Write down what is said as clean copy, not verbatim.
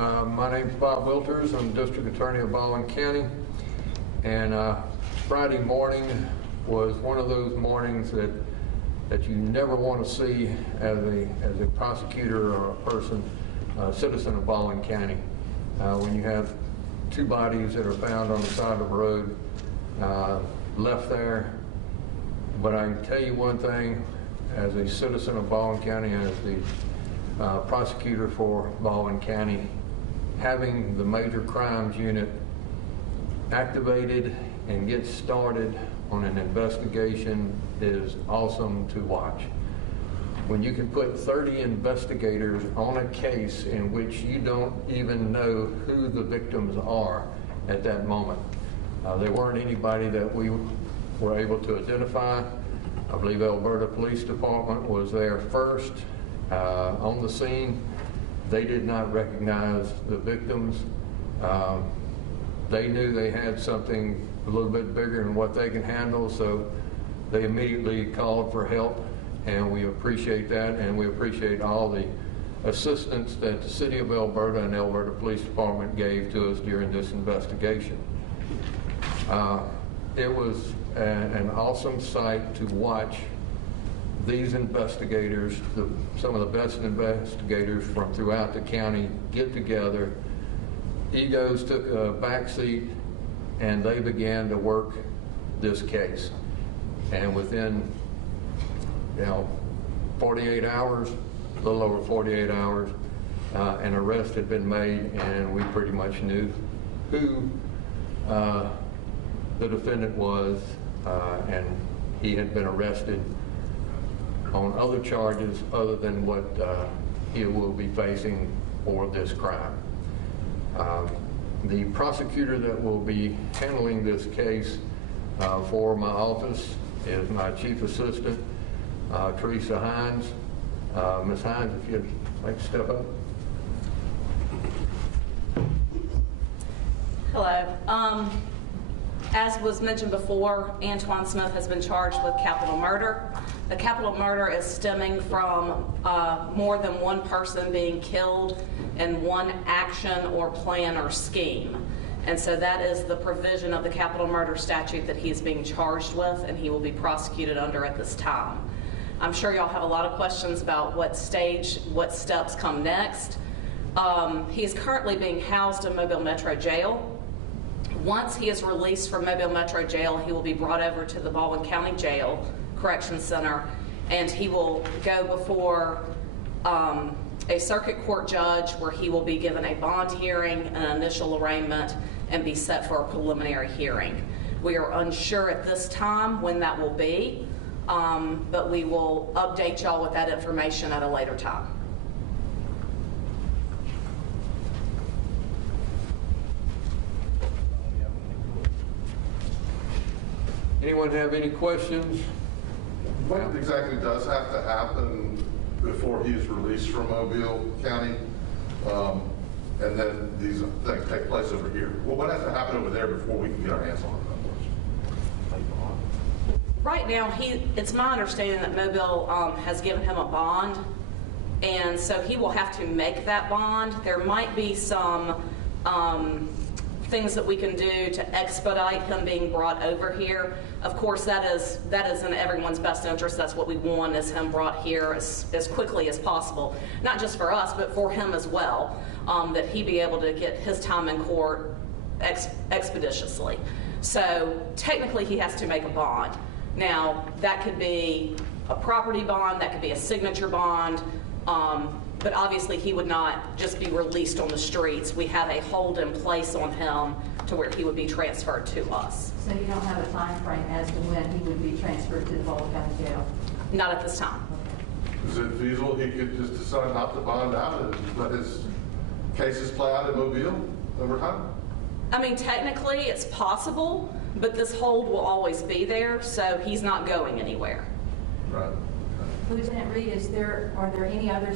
My name's Bob Wilters. I'm District Attorney of Baldwin County. And Friday morning was one of those mornings that you never want to see as a prosecutor or a person, citizen of Baldwin County. When you have two bodies that are found on the side of the road, left there. But I can tell you one thing, as a citizen of Baldwin County, as the prosecutor for Baldwin County, having the Major Crimes Unit activated and get started on an investigation is awesome to watch. When you can put 30 investigators on a case in which you don't even know who the victims are at that moment. There weren't anybody that we were able to identify. I believe Elberta Police Department was there first on the scene. They did not recognize the victims. They knew they had something a little bit bigger than what they can handle, so they immediately called for help, and we appreciate that, and we appreciate all the assistance that the City of Elberta and Elberta Police Department gave to us during this investigation. It was an awesome sight to watch these investigators, some of the best investigators from throughout the county, get together. Egos took a backseat, and they began to work this case. And within 48 hours, a little over 48 hours, an arrest had been made, and we pretty much knew who the defendant was, and he had been arrested on other charges other than what he will be facing for this crime. The prosecutor that will be handling this case for my office is my Chief Assistant, Teresa Hines. Ms. Hines, if you'd like to step up. Hello. As was mentioned before, Antoine Smith has been charged with capital murder. The capital murder is stemming from more than one person being killed in one action or plan or scheme. And so that is the provision of the capital murder statute that he's being charged with, and he will be prosecuted under at this time. I'm sure y'all have a lot of questions about what steps come next. He is currently being housed in Mobile Metro Jail. Once he is released from Mobile Metro Jail, he will be brought over to the Baldwin County Jail Correction Center, and he will go before a circuit court judge where he will be given a bond hearing, an initial arraignment, and be set for a preliminary hearing. We are unsure at this time when that will be, but we will update y'all with that information at a later time. Anyone have any questions? What exactly does have to happen before he is released from Mobile County, and then these things take place over here? Well, what has to happen over there before we can get our hands on it? Right now, it's my understanding that Mobile has given him a bond, and so he will have to make that bond. There might be some things that we can do to expedite him being brought over here. Of course, that is in everyone's best interest. That's what we want, is him brought here as quickly as possible. Not just for us, but for him as well, that he be able to get his time in court expeditiously. So technically he has to make a bond. Now, that could be a property bond, that could be a signature bond, but obviously he would not just be released on the streets. We have a hold in place on him to where he would be transferred to us. So you don't have a time frame as to when he would be transferred to the Baldwin County Jail? Not at this time. Is it feasible he could just decide not to bond out and let his cases play out in Mobile over time? I mean, technically it's possible, but this hold will always be there, so he's not going anywhere. Right. Lieutenant Reed, are there any other